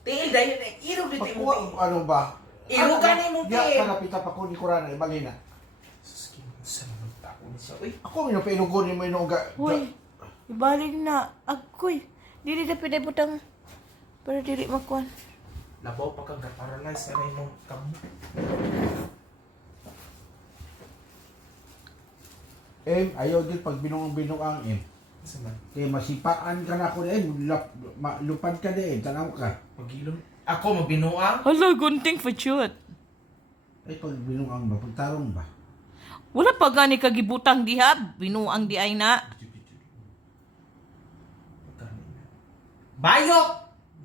Tiil dahil irog dito Pakuha, mo. ano ba? Irugan ni mo, Diya, Tim. kalapita pa ko ni Kurana, ibali na. Sa naman tako ni siya. Uy, Ako, minupinugon mo yung Uy, ibalik na. Agoy. Dili na pinabutang. Para dili makuan. labaw pa kang paralyze na imong kamo. Ayaw din pag binuang Sa man, Kaya masipaan ka na ako lupad ka din, tanaw ka. pagilom. Ako magbinuang. Hala, gunting for shoot. Ay, pag binuang ba, pagtarong ba? Wala pa gani kagibutang dihab. Binuang di ay na. Bayok!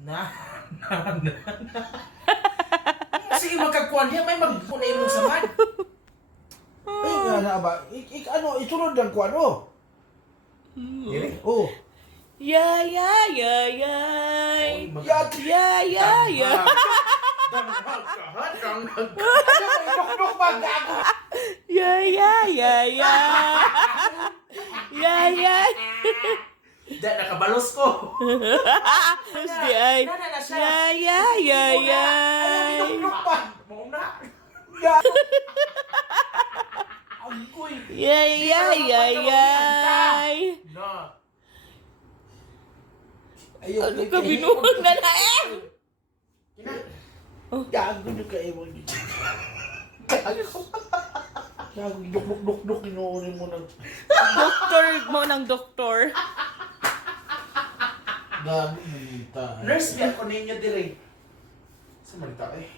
Na. Sige, magkakuan niya. May magpunay mo sa man. Ay, nga na ba? Isunod lang ko ano? Dili. Oh. Ya, ya, ya, ya. Ya, ya, ya. Dok ba gago? Ya, ya, ya, ya. Ya, ya. Diyan, nakabalos ko. Tapos di ay. Ya, ya, ya, ya. Dok ba? Mauna. Agoy. Ya, ya, ya, ya. Na. Ayaw. Ano ka binuang na na eh? Gago nyo ka ewan nyo. Gago, duk-duk-duk, inuunin mo ng... Doktor mo ng doktor. Gago, malita. Nurse, biyak ko ninyo dire. Sa malita eh.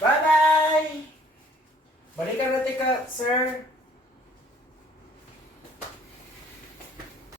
Bye-bye! Balikan natin ka, sir.